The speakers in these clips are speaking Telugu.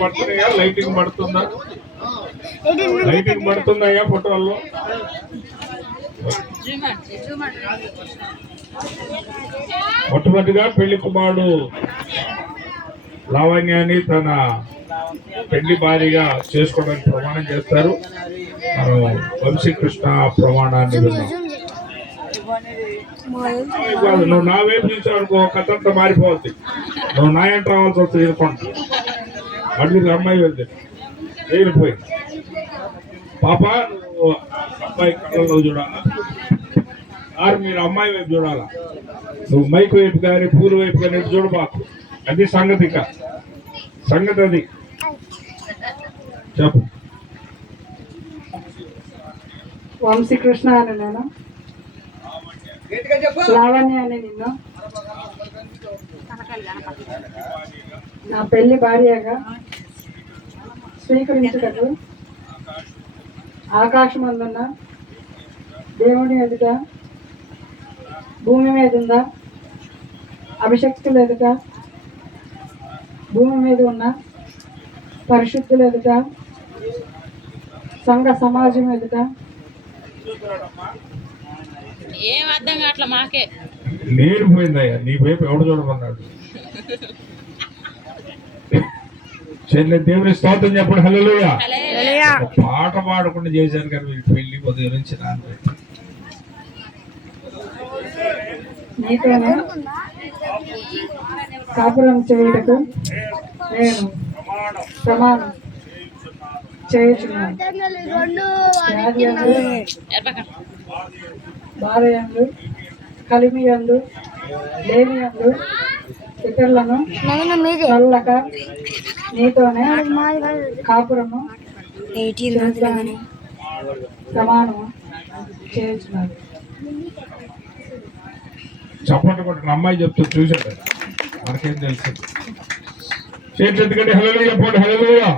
పడుతున్నాయా? లైటింగ్ పడుతుందా? లైటింగ్ పడుతున్నాయా ఫోటోల్లో? మొట్టమొదటిగా పెళ్లి కుమారుడు లావణ్యాన్ని తన పెళ్లి భార్యగా చేసుకోవడానికి ప్రమాణం చేస్తారు. మనం వంశీకృష్ణ ప్రమాణాన్ని విన్నాం. నువ్వు నా వైపు చూసావనుకో కథంతా మారిపోతుంది. నువ్వు నా ఎంట రావాల్సి వస్తుంది. ఎదుర్కొంటా మళ్ళీ అమ్మాయి వెళ్తే వెళ్ళిపోయి పాప నువ్వు అమ్మాయి కళ్ళలో చూడాలా, మీరు అమ్మాయి వైపు చూడాలా. నువ్వు మైక్ వైపు కానీ పూల వైపు కానీ చూడబాకు. అది సంగతి అది చెప్పు. వంశీకృష్ణ అని నేను, లావణ్య అని నిన్ను నా పెళ్లి భార్యగా స్వీకరించుటకు ఆకాశమందున్న దేవుని ఎదుట, భూమి మీద ఉందా అభిషక్తులు ఎదుట, భూమి మీద ఉన్న పరిశుద్ధులు ఎదుట, సంఘ సమాజం ఎదుట ఏం అర్థం కావట్లా మాకే. నేర్పోయిందయ్యా నీ వైపు ఎవడు చూడమన్నాడు? చెల్లె దేవుని స్తోత్రం చెప్పండి. హల్లెలూయా. పాట పాడకుండా చేశారు కానీ మీరు పెళ్లి ఉదయం నుంచి నీతోనే కాపురం చేయుటకు నేను ప్రమాణం చేయుచున్నాను. బాధయందు, కలిమియందు, లేమియందు ఇతరులను చల్లక నీతోనే కాపురము ప్రమాణము చేయుచున్నాను. చప్పట్లు కొట్టిన అమ్మాయి చెప్తూ చూశాడు, మనకేం తెలుసు. చేతులు ఎందుకంటే హల్లెలూయా చెప్పండి. హల్లెలూయా.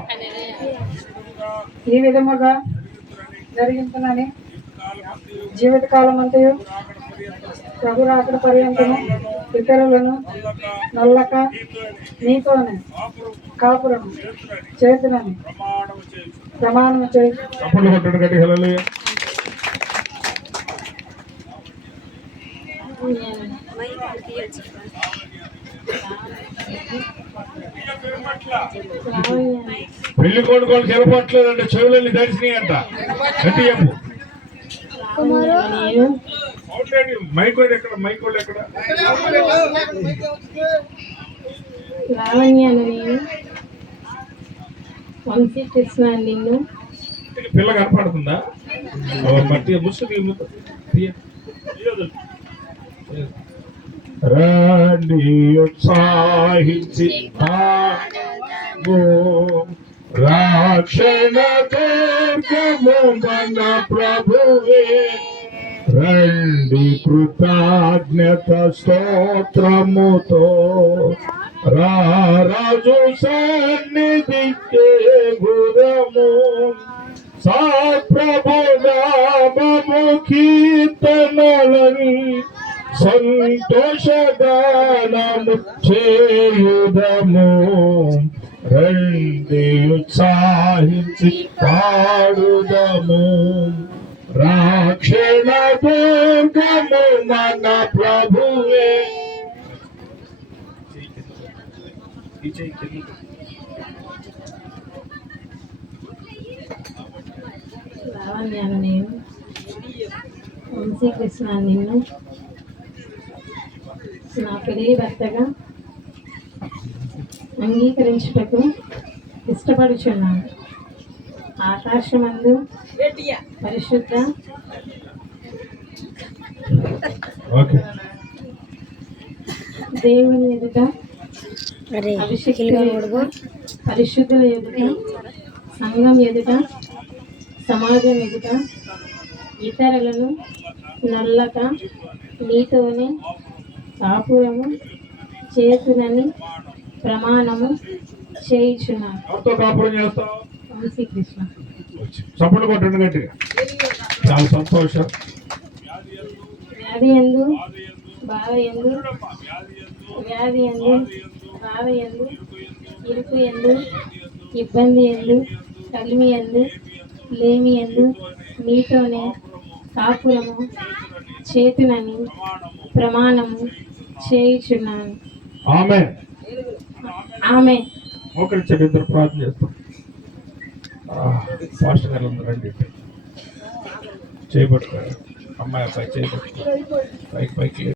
ఈ విధముగా జరిగించునని జీవితకాలం అంతయు ప్రభు రాకడ పర్యంతము ఇతరులను నల్లక నీతోనే కాపురం చేతునని ప్రమాణం చేయి. చప్పట్లు కొట్టండి గట్టి హల్లెలూయా. పెళ్లి కొడుకోలు చెరపట్లేదంటే చెవులన్నీ దర్శినాయి అంట. గట్టి చెప్పు. మైకోడు ఎక్కడ? మైకోడు ఎక్కడ? లావణ్య నేను, వంశీకృష్ణ నిన్ను. పిల్ల కనపడుతుందా? మట్టి ముసుగు రండి ఉత్సాహించి రక్షణ దుర్గము మన ప్రభువే. రండి కృతజ్ఞత స్తోత్రముతో రాజు సన్నిధికే గురము. సప్రభు నామము కీర్తనలని సంతోషగానము చేయుదము. రండి ఉత్సాహించి పాడుదము. రక్షణ దుర్గము మన ప్రభువే. లావణ్యాను నేను, వంశీకృష్ణ నిన్ను నా పెళ్లి భర్తగా అంగీకరించుటకు ఇష్టపడుచున్నాను. ఆకాశమందు పరిశుద్ధ దేవుని ఎదుట, పరిశుద్ధుల ఎదుట, సంఘం ఎదుట, సమాజం ఎదుట ఇతరులను నల్లక నీతోనే కాపురము చేతునని ప్రమాణము చేయుచున్నాను. వంశీకృష్ణ. చప్పట్లు కొట్టండి గట్టిగా. చాలా సంతోషం. వ్యాధి ఎందు, బాధ ఎందు, వ్యాధి ఎందు, బాధ ఎందు, ఇరుకు ఎందు, ఇబ్బంది ఎందు, కలిమి ఎందు, లేమి ఎందు మీతోనే కాపురము చేతునని ప్రమాణము చేయుచున్నాను. ఆమె ఆమె మోకరించండి, ఇద్దరు ప్రార్థన చేస్తాం. పాస్టర్ గారు రండి, చేయబట్టుకోండి. అమ్మాయి అబ్బాయి చేయబట్టుకోండి. పైకి